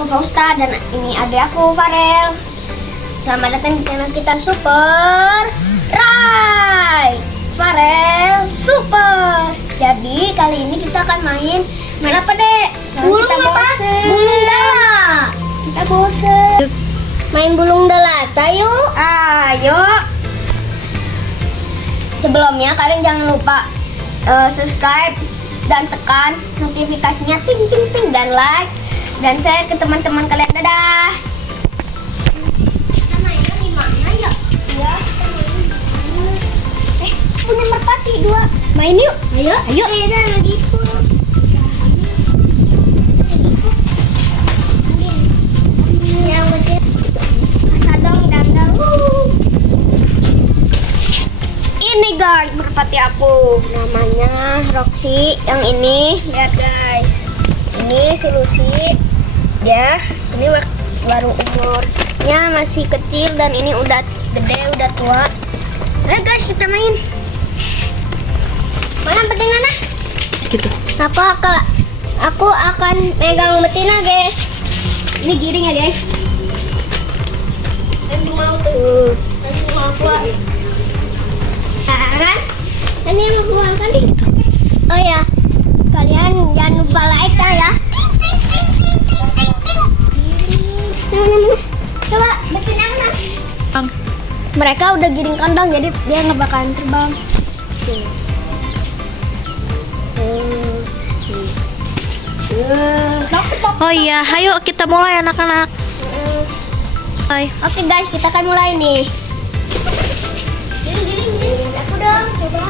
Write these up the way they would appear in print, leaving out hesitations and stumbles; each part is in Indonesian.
aku Fausta dan ini adik aku Farel. Selamat datang di channel kita Super Rai Farel Super. Jadi kali ini kita akan main apa dek? Bulung apa? Bulung dala. Kita bosen. Main bulung delata yuk. Ayo. Sebelumnya kalian jangan lupa subscribe dan tekan notifikasinya ting ting ting dan like dan share ke teman-teman kalian. Dadah. Kita mainnya di mana ya? Ya, kita main di mana? Punya merpati 2. Main yuk. Ayo. Ayo. Beda gitu. Yang penting Sadong dan ini guys merpati aku, namanya Roxy. Yang ini lihat guys, ini si Lucy ya. Ini baru umurnya masih kecil dan ini udah gede, udah tua. Ayo guys kita main. Mana betina? gitu. Aku akan megang betina guys. Ini giring ya guys. Nanti mau tuh, nanti mau keluar. Kan? Ini yang mau keluar kan? Oh ya, kalian jangan lupa like ya. Mana? Coba betina mana? Mereka udah giring kandang jadi dia nggak bakalan terbang. Oh iya, ayo kita mulai anak-anak. Hai. Oke guys, kita akan mulai nih. Giring aku dong, coba.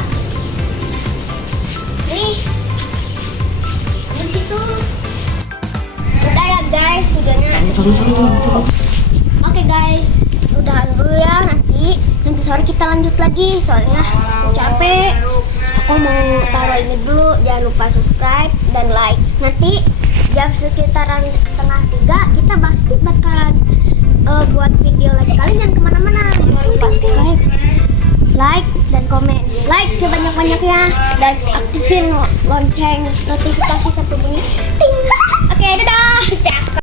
Nih. Di situ. Udah ya guys, videonya. Oke guys, udahan dulu ya, nanti sore kita lanjut lagi soalnya aku capek. Aku mau taruh ini dulu, jangan lupa subscribe dan like. Nanti jam sekitaran 2:30 kita pasti bakalan buat video lagi. Kalian jangan kemana-mana, jangan lupa subscribe, like dan komen. Like sebanyak-banyaknya dan aktifin lonceng notifikasi sampai bunyi ting. Oke, dadah.